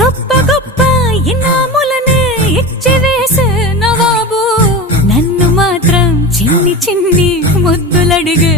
గొప్ప గొప్ప ఇనాములనే ఇచ్చి వేసే నవాబు నన్ను మాత్రం చిన్ని చిన్ని ముద్దులడిగే